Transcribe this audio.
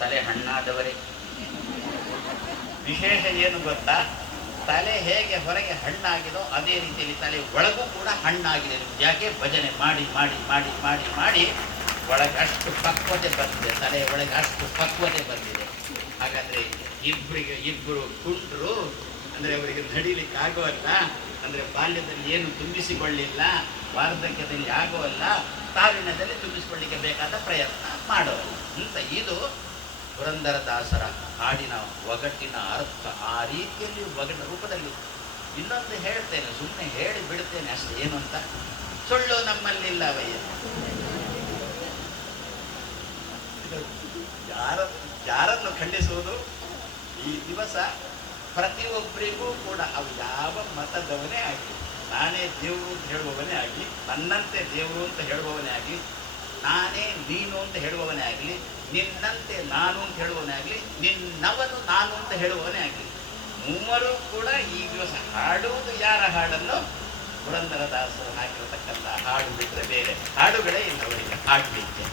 ತಲೆ ಹಣ್ಣಾದವರೇ. ವಿಶೇಷ ಏನು ಗೊತ್ತಾ, ತಲೆ ಹೇಗೆ ಹೊರಗೆ ಹಣ್ಣಾಗಿದೋ ಅದೇ ರೀತಿಯಲ್ಲಿ ತಲೆ ಒಳಗೂ ಕೂಡ ಹಣ್ಣಾಗಿದೆ. ಯಾಕೆ? ಭಜನೆ ಮಾಡಿ ಮಾಡಿ ಮಾಡಿ ಮಾಡಿ ಮಾಡಿ ಒಳಗೆ ಅಷ್ಟು ಪಕ್ವತೆ ಬಂದಿದೆ, ತಲೆ ಒಳಗೆ ಅಷ್ಟು ಪಕ್ವತೆ ಬಂದಿದೆ. ಹಾಗಾದ್ರೆ ಇಬ್ಬರು ಕುಂಡ್ರು ಅಂದರೆ ಅವರಿಗೆ ನಡೀಲಿಕ್ಕೆ ಆಗೋಲ್ಲ, ಅಂದರೆ ಬಾಲ್ಯದಲ್ಲಿ ಏನು ತುಂಬಿಸಿಕೊಳ್ಳಿಲ್ಲ, ವಾರ್ಧಕ್ಯದಲ್ಲಿ ಆಗೋಲ್ಲ, ತಾರುಣ್ಯದಲ್ಲಿ ತುಂಬಿಸಿಕೊಳ್ಳಿಕ್ಕೆ ಬೇಕಾದ ಪ್ರಯತ್ನ ಮಾಡೋಲ್ಲ ಅಂತ. ಇದು ಪುರಂದರದಾಸರ ಹಾಡಿನ ಒಗಟ್ಟಿನ ಅರ್ಥ. ಆ ರೀತಿಯಲ್ಲಿ ಒಗಟ ರೂಪದಲ್ಲಿ. ಇನ್ನೊಂದು ಹೇಳ್ತೇನೆ, ಸುಮ್ಮನೆ ಹೇಳಿ ಬಿಡ್ತೇನೆ ಅಷ್ಟೇ. ಏನು ಅಂತ, ಸುಳ್ಳು ನಮ್ಮಲ್ಲಿಲ್ಲವಯ್ಯ. ಯಾರನ್ನು ಖಂಡಿಸುವುದು? ಈ ದಿವಸ ಪ್ರತಿಯೊಬ್ಬರಿಗೂ ಕೂಡ ಅವು ಯಾವ ಮತದವನೇ ಆಗಲಿ, ನಾನೇ ದೇವರು ಅಂತ ಹೇಳುವವನೇ ಆಗಲಿ, ನನ್ನಂತೆ ದೇವರು ಅಂತ ಹೇಳುವವನೇ ಆಗಲಿ, ನಾನೇ ನೀನು ಅಂತ ಹೇಳುವವನೇ ಆಗಲಿ, ನಿನ್ನಂತೆ ನಾನು ಅಂತ ಹೇಳುವವನೇ ಆಗಲಿ, ನಿನ್ನವನು ನಾನು ಅಂತ ಹೇಳುವವನೇ ಆಗಲಿ, ಮೂವರು ಕೂಡ ಈ ದಿವಸ ಹಾಡುವುದು ಯಾರ ಹಾಡನ್ನು? ಪುರಂದರದಾಸರು ಹಾಕಿರತಕ್ಕಂಥ ಹಾಡು ಬಿಟ್ಟರೆ ಬೇರೆ ಹಾಡುಗಳೇ ಇಲ್ಲ ಅವರಿಗೆ ಹಾಡಲಿಕ್ಕೆ.